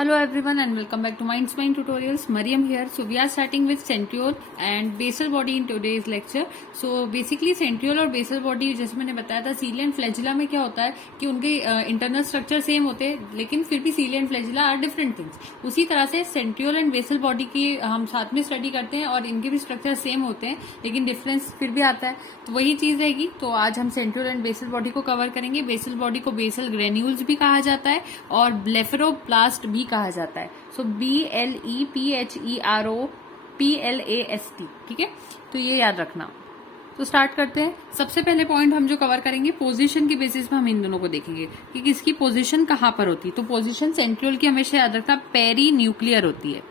Hello everyone and welcome back to Mind Spine Tutorials. Mariam here. So we are starting with centriole and basal body in today's lecture. So basically centriole और basal body जैसे मैंने बताया था सीलिया and flagella में क्या होता है कि उनके इंटरनल स्ट्रक्चर सेम होते हैं लेकिन फिर भी cilia and flagella are different things. उसी तरह से सेंट्रियोल एंड बेसल बॉडी की हम साथ में स्टडी करते हैं और इनके भी स्ट्रक्चर सेम होते हैं लेकिन डिफरेंस फिर भी आता है. तो वही चीज रहेगी. तो आज हम सेंट्रियोल एंड बेसल बॉडी को कवर करेंगे. बेसल बॉडी को बेसल ग्रेन्यूल्स भी कहा जाता है और ब्लेफरोप्लास्ट भी कहा जाता है. सो BLEPHEROPLAST. ठीक है, तो ये याद रखना. तो स्टार्ट करते हैं. सबसे पहले पॉइंट हम जो कवर करेंगे पोजीशन की बेसिस पे हम इन दोनों को देखेंगे कि किसकी पोजीशन कहां पर होती है. तो पोजीशन सेंट्रियोल की हमेशा याद रखना पेरी न्यूक्लियर होती है.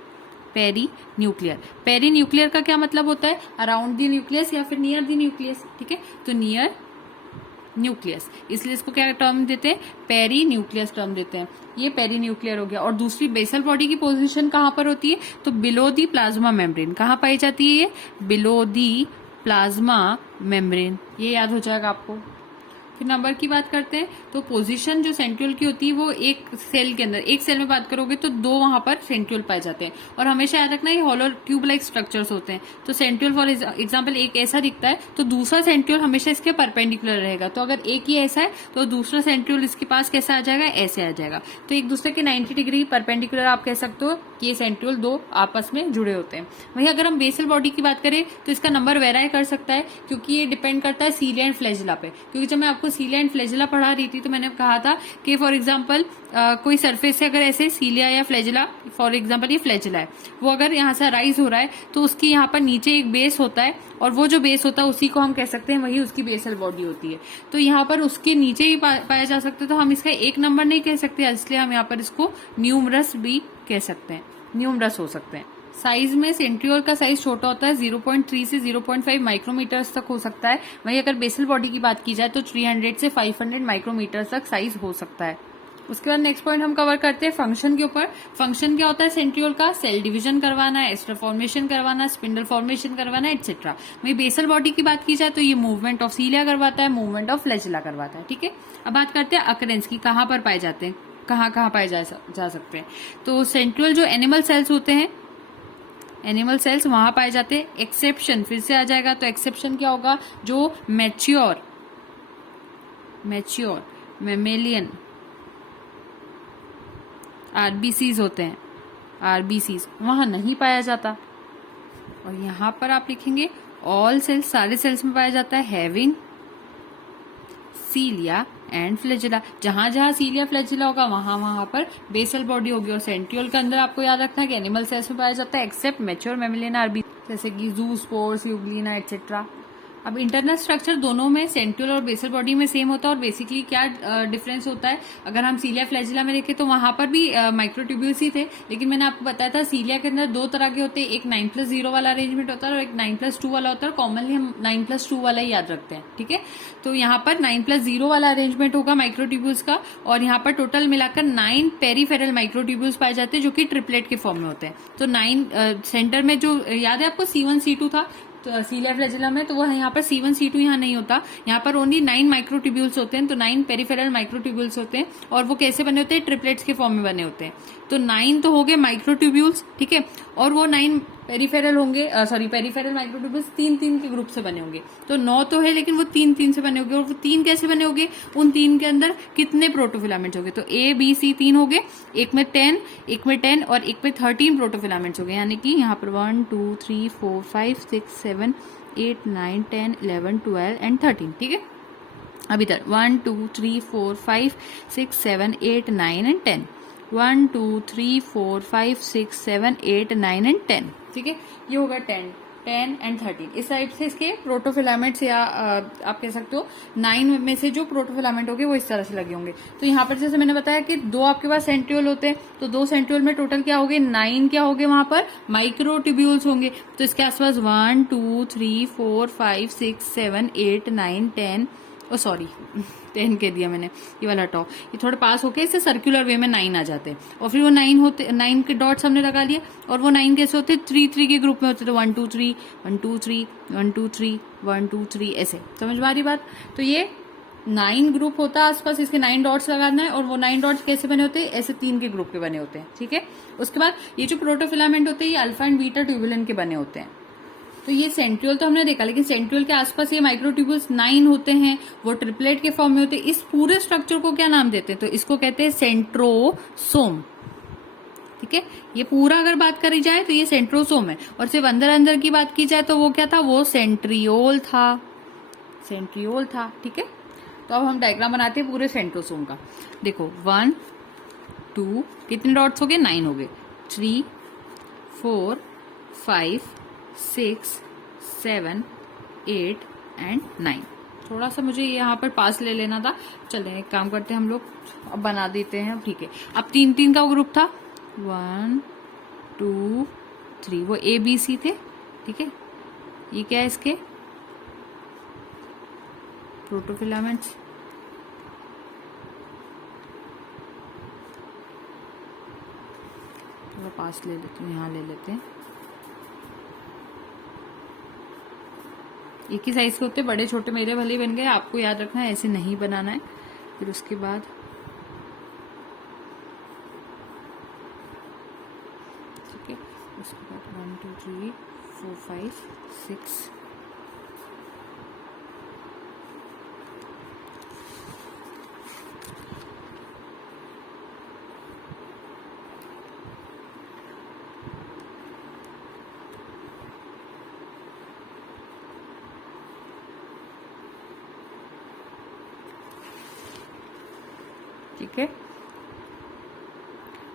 Peri nuclear. पेरी न्यूक्लियर का क्या मतलब होता है? अराउंड द न्यूक्लियस या फिर नियर द न्यूक्लियस. ठीक है, तो नियर न्यूक्लियस, इसलिए इसको क्या टर्म देते हैं? पेरी न्यूक्लियस टर्म देते हैं. ये पेरी न्यूक्लियर हो गया. और दूसरी बेसल बॉडी की पोजीशन कहां पर होती है? तो बिलो दी प्लाज्मा मेम्ब्रेन. कहां पाई जाती है ये? Below the plasma membrane. ये याद हो जाएगा आपको. फिर नंबर की बात करते हैं. तो पोजीशन जो सेंट्रियोल की होती है वो एक सेल के अंदर, एक सेल में बात करोगे तो दो वहां पर सेंट्रियोल पाए जाते हैं. और हमेशा याद रखना ये हॉलो ट्यूब लाइक स्ट्रक्चर्स होते हैं. तो सेंट्रियोल फॉर एग्जांपल एक ऐसा दिखता है तो दूसरा सेंट्रियोल हमेशा इसके परपेंडिकुलर रहेगा. तो अगर एक ही ऐसा है तो दूसरा सेंट्रियोल इसके पास कैसा आ जाएगा? ऐसे आ जाएगा. तो एक दूसरे के 90 डिग्री परपेंडिकुलर आप कह सकते हो कि ये सेंट्रियोल दो आपस में जुड़े होते हैं. वहीं अगर हम बेसल बॉडी की बात करें तो इसका नंबर वेराई कर सकता है क्योंकि ये डिपेंड करता है सीलिया एंड फ्लैजिला पे. क्योंकि जब मैं आपको सीलिया एंड फ्लैजिला पढ़ा रही थी तो मैंने कहा था कि फॉर एग्जांपल कोई सरफेस से अगर ऐसे सीलिया या फ्लैजिला, फॉर एग्जांपल ये फ्लैजिला है, वो अगर यहाँ से राइज हो रहा है तो उसकी यहाँ पर नीचे एक बेस होता है और वो जो बेस होता है उसी को हम कह सकते हैं वही उसकी बेसल बॉडी होती है. तो यहाँ पर उसके नीचे ही पाया जा सकता है. तो हम इसका एक नंबर नहीं कह सकते, इसलिए हम यहाँ पर इसको न्यूमरस भी कह सकते हैं. न्यूमरस हो सकते हैं. साइज में सेंट्रियोल का साइज छोटा होता है, 0.3 से 0.5 माइक्रोमीटर्स तक हो सकता है. वहीं अगर बेसल बॉडी की बात की जाए तो 300 से 500 माइक्रोमीटर तक साइज हो सकता है. उसके बाद नेक्स्ट पॉइंट हम कवर करते हैं फंक्शन के ऊपर. फंक्शन क्या होता है सेंट्रियोल का? सेल डिवीजन करवाना, एस्टर फॉर्मेशन करवाना, स्पिंडल फॉर्मेशन करवाना, एक्सेट्रा. वहीं बेसल बॉडी की बात की जाए तो ये मूवमेंट ऑफ सीलिया करवाता है, मूवमेंट ऑफ फ्लैजिला करवाता है. ठीक है, अब बात करते हैं अकरेंस की. कहां पर पाए जाते हैं, कहां कहां पाए जा सकते हैं. तो सेंट्रियोल जो एनिमल सेल्स होते हैं, एनिमल सेल्स वहां पाए जाते हैं. एक्सेप्शन फिर से आ जाएगा. तो एक्सेप्शन क्या होगा? जो मैच्योर मेमेलियन आरबीसीज होते हैं, आरबीसीज वहां नहीं पाया जाता. और यहां पर आप लिखेंगे ऑल सेल्स, सारे सेल्स में पाया जाता है हैविंग सीलिया एंड फ्लैजिला. जहां जहां सीलिया फ्लैजिला होगा वहां वहां पर बेसल बॉडी होगी. और सेंट्रियोल के अंदर आपको याद रखना है कि एनिमल सेल्स में पाया जाता है एक्सेप्ट मैच्योर मेमेलियन आरबी, जैसे कि जूस्पोर्स, यूग्लिना एक्सेट्रा. अब इंटरनल स्ट्रक्चर दोनों में सेंट्रियोल और बेसल बॉडी में सेम होता है. और बेसिकली क्या डिफरेंस होता है? अगर हम सीलिया फ्लैजिला में देखें तो वहां पर भी माइक्रोट्यूब्यूल्स ही थे, लेकिन मैंने आपको बताया था सीलिया के अंदर दो तरह के होते हैं. एक 9+0 वाला अरेंजमेंट होता है और एक 9+2 वाला होता है. कॉमनली हम 9+2 वाला ही याद रखते हैं. ठीक है, तो यहाँ पर 9+0 वाला अरेंजमेंट होगा माइक्रोट्यूब्यूल्स का. और यहाँ पर टोटल मिलाकर 9 पेरीफेरल माइक्रोट्यूब्यूल्स पाए जाते हैं जो कि ट्रिपलेट के फॉर्म में होते हैं. तो 9 सेंटर में जो याद है आपको C1 C2 था तो सीलिया फ्लैजिला में, तो वो यहाँ पर C1 C2 यहाँ नहीं होता. यहाँ पर ओनली 9 माइक्रोट्यूब्यूल्स होते हैं. तो 9 पेरीफेरल माइक्रोट्यूब्यूल्स होते हैं और वो कैसे बने होते हैं? ट्रिपलेट्स के फॉर्म में बने होते हैं. तो 9 तो हो गए माइक्रोट्यूब्यूल्स. ठीक है, और वो 9 पेरीफेरल होंगे, पेरीफेरल माइक्रोट्यूब्यूल्स 3-3 के ग्रुप से बने होंगे. तो 9 तो है लेकिन वो 3-3 से बने होंगे. और वो 3 कैसे बने होंगे? उन 3 के अंदर कितने प्रोटोफिलामेंट्स होंगे? तो A B C 3 हो गए, एक में 10 और एक में 13 प्रोटोफिलामेंट्स हो गए. यानी कि यहाँ पर 1 2 3 4 5 6 7 8 9 10 11 12 एंड 13. ठीक है, अब इधर 1 2 3 4 5 6 7 8 9 एंड 10. 1 2 3 4 5 6 7 8 9 एंड 10. ठीक है, ये होगा 10 एंड 13. इस टाइप से इसके प्रोटोफिलामेंट्स या आप कह सकते हो 9 में से जो प्रोटोफिलामेंट होंगे वो इस तरह से लगे होंगे. तो यहाँ पर जैसे मैंने बताया कि दो आपके पास सेंट्रियोल होते हैं, तो दो सेंट्रियोल में टोटल क्या होंगे? 9 क्या होंगे वहां पर? माइक्रोट्यूब्यूल्स होंगे. तो इसके आसपास 1 2 3 4 5 6 7 8 9 10 सॉरी 10 कह दिया मैंने, ये वाला हटाओ, ये थोड़े पास होके इससे सर्कुलर वे में 9 आ जाते हैं. और फिर वो 9 के डॉट्स हमने लगा लिए. और वो 9 कैसे होते? 3-3 के ग्रुप में होते. तो 1 2 3 1 2 3 1 2 3 1 2 3 ऐसे. समझ में आ रही बात? तो ये 9 ग्रुप होता है आसपास, इसके 9 डॉट्स लगाना है, और वो 9 डॉट्स कैसे बने होते हैं, ऐसे 3 के ग्रुप के बने होते हैं, ठीक है। उसके बाद ये जो प्रोटोफिलामेंट होते हैं ये अल्फा एंड बीटा ट्यूबुलिन के बने होते हैं। तो ये सेंट्रियोल तो हमने देखा, लेकिन सेंट्रियोल के आसपास ये माइक्रोट्यूब्यूल्स 9 होते हैं, वो ट्रिपलेट के फॉर्म में होते हैं। इस पूरे स्ट्रक्चर को क्या नाम देते हैं, तो इसको कहते हैं सेंट्रोसोम, ठीक है। ये पूरा अगर बात करी जाए तो ये सेंट्रोसोम है, और सिर्फ अंदर अंदर की बात की जाए तो वो क्या था, वो सेंट्रियोल था, सेंट्रियोल था, ठीक है। तो अब हम डायग्राम बनाते हैं पूरे सेंट्रोसोम का। देखो 1 2 कितने डॉट्स हो गए, 9 हो गए, 3 4 5 6 7 8 एंड 9। थोड़ा सा मुझे यहाँ पर पास ले लेना था। चलिए एक काम करते हैं हम लोग, अब बना देते हैं, ठीक है। अब 3 का वो ग्रुप था, 1 2 3, वो ए बी सी थे, ठीक है। ये क्या है, इसके प्रोटोफिलामेंट्स। थोड़ा पास ले लेते हैं, यहाँ ले लेते हैं। एक ही साइज के होते, बड़े छोटे मेरे भले ही बन गए, आपको याद रखना है ऐसे नहीं बनाना है। फिर उसके बाद ठीक है, उसके बाद 1 2 3 4 5 6 ठीक है।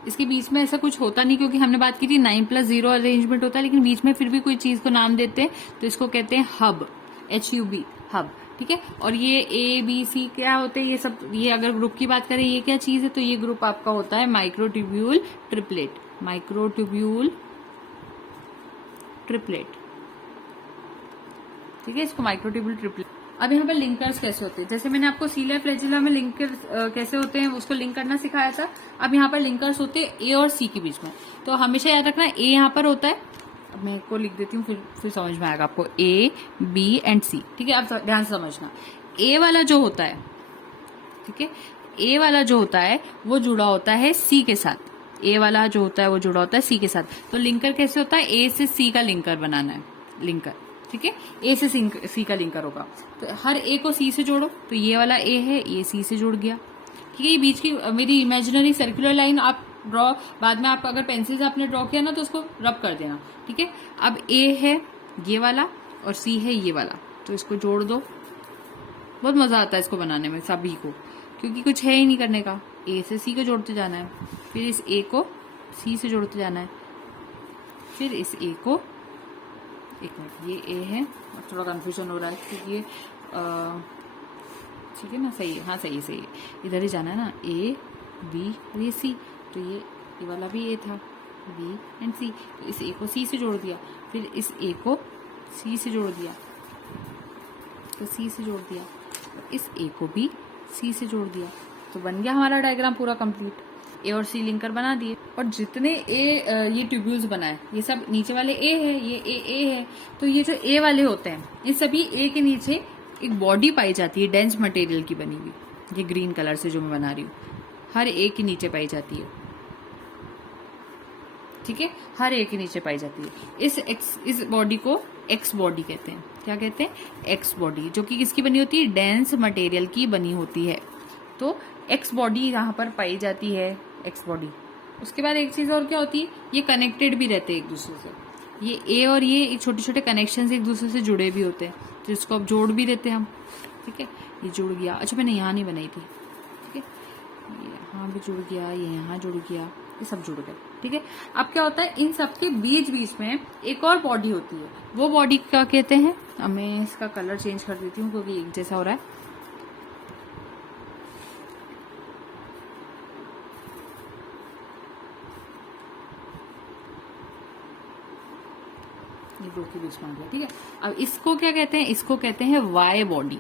इसके बीच में ऐसा कुछ होता नहीं, क्योंकि हमने बात की थी 9+0 अरेंजमेंट होता है, लेकिन बीच में फिर भी कोई चीज को नाम देते हैं, तो इसको कहते हैं हब, HUB, हब, ठीक है। और ये A B C क्या होते हैं, ये सब, ये अगर ग्रुप की बात करें ये क्या चीज है, तो ये ग्रुप आपका होता है माइक्रोट्यूब्यूल ट्रिपलेट, माइक्रोट्यूब्यूल ट्रिपलेट, ठीक है। इसको माइक्रोट्यूब्यूल ट्रिपलेट। अब यहाँ पर लिंकर्स कैसे होते हैं, जैसे मैंने आपको सीलिया फ्लैजिला में लिंकर्स कैसे होते हैं उसको लिंक करना सिखाया था। अब यहाँ पर लिंकर्स होते हैं ए और सी के बीच में, तो हमेशा याद रखना ए यहाँ पर होता है। अब मैं इसको लिख देती हूँ, फिर समझ में आएगा आपको, A B एंड C, ठीक है। अब ध्यान से समझना, ए वाला जो होता है, ठीक है, ए वाला जो होता है वो जुड़ा होता है सी के साथ, ए वाला जो होता है वो जुड़ा होता है सी के साथ। तो लिंकर कैसे होता है, ए से सी का लिंकर बनाना है, लिंकर, ठीक है, ए से सी का लिंकर होगा। तो हर ए को सी से जोड़ो, तो ये वाला ए है, ये सी से जुड़ गया, ठीक है। ये बीच की मेरी इमेजिनरी सर्कुलर लाइन आप ड्रॉ, बाद में आप अगर पेंसिल से आपने ड्रॉ किया ना तो उसको रब कर देना, ठीक है। अब ए है ये वाला और सी है ये वाला, तो इसको जोड़ दो। बहुत मजा आता है इसको बनाने में सभी को, क्योंकि कुछ है ही नहीं करने का, ए से सी को जोड़ते जाना है, फिर इस ए को सी से जोड़ते जाना है, फिर इस ए को, एक मिनट, ये ए है और थोड़ा कंफ्यूजन हो रहा है क्योंकि ये ठीक है ना, सही है, हाँ सही है, सही है, इधर ही जाना है ना, ए बी और ये सी, तो ये वाला भी ए था, बी एंड सी, तो इस ए को सी से जोड़ दिया, फिर इस ए को सी से जोड़ दिया, तो सी से जोड़ दिया, इस ए को भी सी से जोड़ दिया, तो बन गया हमारा डायग्राम पूरा कंप्लीट। ए और सी लिंकर बना दिए, और जितने ये ट्यूब्यूल्स बनाए, ये सब नीचे वाले ए है, ये ए है, तो ये जो ए वाले होते हैं, ये सभी ए के नीचे एक बॉडी पाई जाती है, डेंस मटेरियल की बनी हुई, ये ग्रीन कलर से जो मैं बना रही हूँ, हर ए के नीचे पाई जाती है, ठीक है, हर ए के नीचे पाई जाती है। इस बॉडी को एक्स बॉडी कहते हैं, क्या कहते हैं, एक्स बॉडी, जो कि किसकी बनी होती है, डेंस मटेरियल की बनी होती है, तो एक्स बॉडी यहाँ पर पाई जाती है, एक्स बॉडी। उसके बाद एक चीज और क्या होती है, ये कनेक्टेड भी रहते हैं एक दूसरे से, ये ए और ये छोटे छोटे कनेक्शन एक दूसरे से जुड़े भी होते हैं, तो इसको अब जोड़ भी देते हैं हम, ठीक है। ये जुड़ गया, अच्छा मैंने यहाँ नहीं बनाई थी, ठीक है, ये यहाँ भी जुड़ गया, ये यहाँ जुड़ गया, ये सब जुड़ गए, ठीक है। अब क्या होता है, इन सबके बीच बीच में एक और बॉडी होती है, वो बॉडी क्या कहते हैं, अब मैं इसका कलर चेंज कर देती हूँ क्योंकि एक जैसा हो रहा है। ये दो के बीच में आ गया, ठीक है। अब इसको क्या कहते हैं, इसको कहते हैं वाई बॉडी,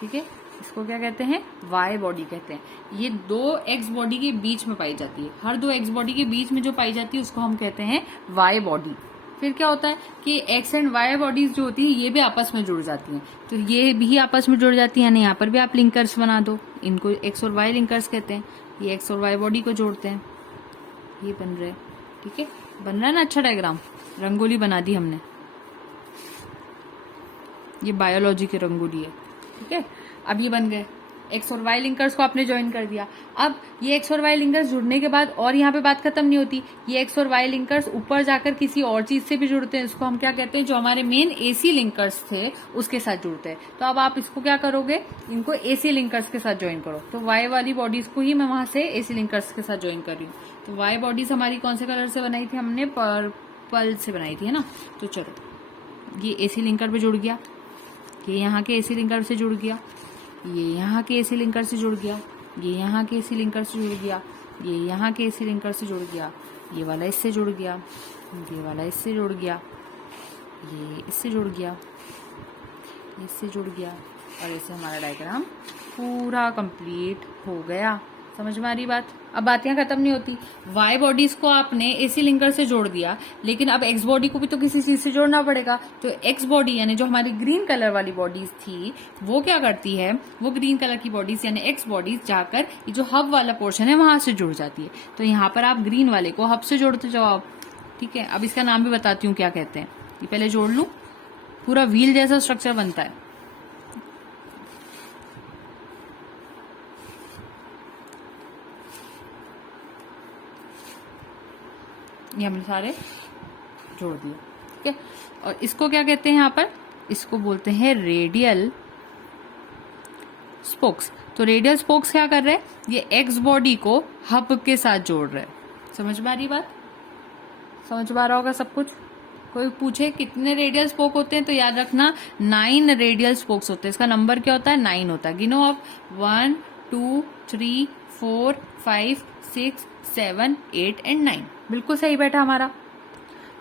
ठीक है, इसको क्या कहते हैं, वाई बॉडी कहते हैं। ये दो एक्स बॉडी के बीच में पाई जाती है, हर दो एक्स बॉडी के बीच में जो पाई जाती है उसको हम कहते हैं वाई बॉडी, फिर क्या होता है कि एक्स एंड वाई बॉडीज जो होती है ये भी आपस में जुड़ जाती हैं, तो ये भी आपस में जुड़ जाती है, यानी यहाँ पर भी आप लिंकर्स बना दो, इनको एक्स और वाई लिंकर्स कहते हैं। ये एक्स और वाई बॉडी को जोड़ते हैं, ये बन रहा है। ठीक है, बन रहा है ना अच्छा डायग्राम, रंगोली बना दी हमने, ये बायोलॉजी की रंगोली है। ठीक है, अब ये बन गए एक्स और वाई लिंकर्स को आपने ज्वाइन कर दिया। अब ये एक्स और वाई लिंकर्स जुड़ने के बाद और यहाँ पे बात खत्म नहीं होती, ये एक्स और वाई लिंकर्स ऊपर जाकर किसी और चीज से भी जुड़ते हैं, इसको हम क्या कहते हैं, जो हमारे मेन एसी लिंकर्स थे उसके साथ जुड़ते हैं। तो अब आप इसको क्या करोगे, इनको एसी लिंकर्स के साथ ज्वाइन करो। तो वाई वाली बॉडीज को ही मैं वहां से एसी लिंकर्स के साथ ज्वाइन कर रही हूँ। तो वाई बॉडीज हमारी कौन से कलर से बनाई थी, हमने पर्पल से बनाई थी, है ना। तो चलो, ये एसी लिंकर पे जुड़ गया, ये यहाँ के एसी लिंकर से जुड़ गया, ये यहाँ के एसी लिंकर से जुड़ गया, ये यहाँ के एसी लिंकर से जुड़ गया, ये यहाँ के एसी लिंकर से जुड़ गया, ये वाला इससे जुड़ गया, ये वाला इससे जुड़ गया, ये इससे जुड़ गया, इससे जुड़ गया, और ऐसे हमारा डायग्राम पूरा कंप्लीट हो गया। समझ में आ रही बात। अब बात यहाँ खत्म नहीं होती, वाई बॉडीज को आपने एसी लिंकर से जोड़ दिया, लेकिन अब एक्स बॉडी को भी तो किसी चीज से जोड़ना पड़ेगा। तो एक्स बॉडी यानी जो हमारी ग्रीन कलर वाली बॉडीज थी वो क्या करती है, वो ग्रीन कलर की बॉडीज यानी एक्स बॉडीज जाकर ये जो हब वाला पोर्शन है वहां से जुड़ जाती है। तो यहाँ पर आप ग्रीन वाले को हब से जोड़ते जाओ आप। ठीक है, अब इसका नाम भी बताती हूँ क्या कहते हैं, ये पहले जोड़ लू, पूरा व्हील जैसा स्ट्रक्चर बनता है। ये हमने सारे जोड़ दिए। ठीक है, और इसको क्या कहते हैं यहाँ पर, इसको बोलते हैं रेडियल स्पोक्स। तो रेडियल स्पोक्स क्या कर रहे हैं, ये एक्स बॉडी को हब के साथ जोड़ रहे हैं। समझ में आ रही बात, समझ में आ रहा होगा सब कुछ। कोई पूछे कितने रेडियल स्पोक होते हैं, तो याद रखना 9 रेडियल स्पोक्स होते हैं। इसका नंबर क्या होता है, 9 होता है। गिनो आप 1 2 3 4 5 6 7 8 एंड 9। बिल्कुल सही बैठा हमारा।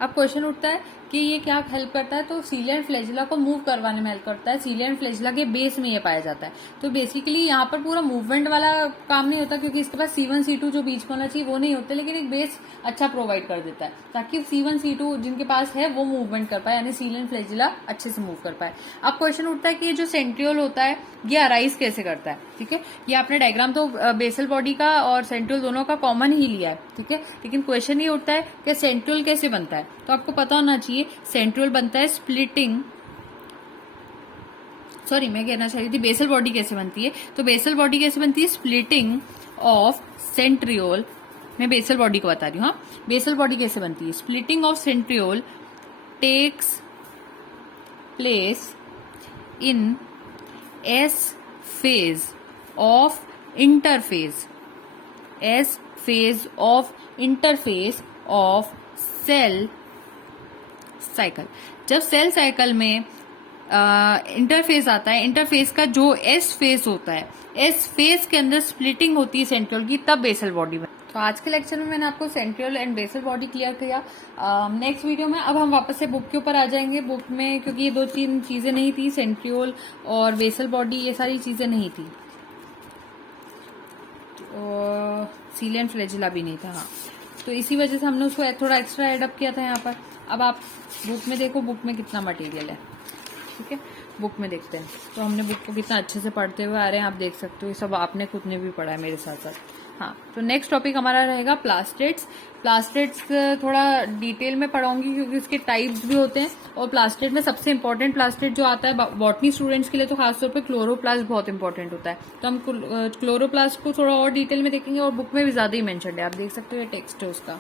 अब क्वेश्चन उठता है कि ये क्या हेल्प करता है, तो सीलिया एंड फ्लैजिला को मूव करवाने में हेल्प करता है। सीलिया एंड फ्लैजिला के बेस में ये पाया जाता है। तो बेसिकली यहाँ पर पूरा मूवमेंट वाला काम नहीं होता, क्योंकि इसके पास C1 C2 जो बीच में होना चाहिए वो नहीं होते, लेकिन एक बेस अच्छा प्रोवाइड कर देता है ताकि C1 C2 जिनके पास है वो मूवमेंट कर पाए, यानी सीलिया एंड फ्लैजिला अच्छे से मूव कर पाए। अब क्वेश्चन उठता है कि ये जो सेंट्रियोल होता है ये अराइज कैसे करता है। ठीक है, ये आपने डायग्राम तो बेसल बॉडी का और सेंट्रियोल दोनों का कॉमन ही लिया है। ठीक है, लेकिन क्वेश्चन ये उठता है कि सेंट्रियोल कैसे बनता है। तो आपको पता होना चाहिए सेंट्रियोल बनता है स्प्लिटिंग, सॉरी मैं कहना चाह रही थी बेसल बॉडी कैसे बनती है। तो बेसल बॉडी कैसे बनती है, स्प्लिटिंग ऑफ सेंट्रियोल। मैं बेसल बॉडी को बता रही हूँ। हाँ, बेसल बॉडी कैसे बनती है, splitting of centriole takes place in S phase of interphase, S phase of interphase of cell cycle. जब सेल साइकिल में इंटरफेस आता है, इंटरफेस का जो एस फेज होता है, एस फेज के अंदर स्प्लिटिंग होती है सेंट्रियोल की, तब बेसल बॉडी में। तो आज के लेक्चर में मैंने आपको centriole and basal body clear किया। नेक्स्ट वीडियो में अब हम वापस से बुक के ऊपर आ जाएंगे। बुक में क्योंकि ये 2-3 चीजें नहीं थी, सेंट्रियोल और बेसल बॉडी ये सारी चीजें नहीं थी, और सीलिया एंड फ्लैजिला भी नहीं था। हाँ, तो इसी वजह से हमने उसको थोड़ा एक्स्ट्रा एडअप किया था यहाँ पर। अब आप बुक में देखो, बुक में कितना मटेरियल है। ठीक है, बुक में देखते हैं। तो हमने बुक को कितना अच्छे से पढ़ते हुए आ रहे हैं, आप देख सकते हो। ये सब आपने खुद ने भी पढ़ा है मेरे साथ साथ। हाँ, तो नेक्स्ट टॉपिक हमारा रहेगा प्लास्टेट्स। प्लास्टेट्स थोड़ा डिटेल में पढ़ाऊंगी क्योंकि इसके टाइप्स भी होते हैं, और प्लास्टेट में सबसे इंपॉर्टेंट प्लास्टेट जो आता है बॉटनी स्टूडेंट्स के लिए तो खासतौर पे क्लोरोप्लास्ट बहुत इंपॉर्टेंट होता है। तो हम क्लोरोप्लास्ट को थोड़ा और डिटेल में देखेंगे, और बुक में भी ज्यादा ही मेंशन है, आप देख सकते हो ये टेक्स्ट है उसका।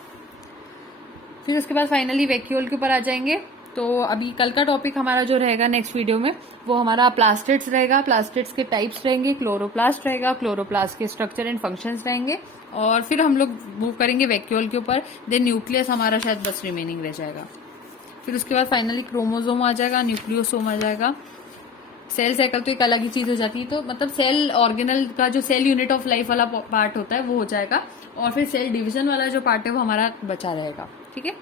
फिर उसके बाद फाइनली वैक्यूल के ऊपर आ जाएंगे। तो अभी कल का टॉपिक हमारा जो रहेगा नेक्स्ट वीडियो में वो हमारा प्लास्टेट्स रहेगा। प्लास्टेट्स के टाइप्स रहेंगे, क्लोरोप्लास्ट रहेगा, क्लोरोप्लास्ट के स्ट्रक्चर एंड फंक्शंस रहेंगे, और फिर हम लोग मूव करेंगे वैक्यूल के ऊपर। देन न्यूक्लियस हमारा शायद बस रिमेनिंग रह जाएगा। फिर उसके बाद फाइनली क्रोमोसोम आ जाएगा, न्यूक्लियोसोम आ जाएगा। सेल साइकिल तो एक अलग ही चीज हो जाती है। तो मतलब सेल ऑर्गेनल का जो सेल यूनिट ऑफ लाइफ वाला पार्ट होता है वो हो जाएगा, और फिर सेल डिवीजन वाला जो पार्ट है वो हमारा बचा रहेगा। ठीक है।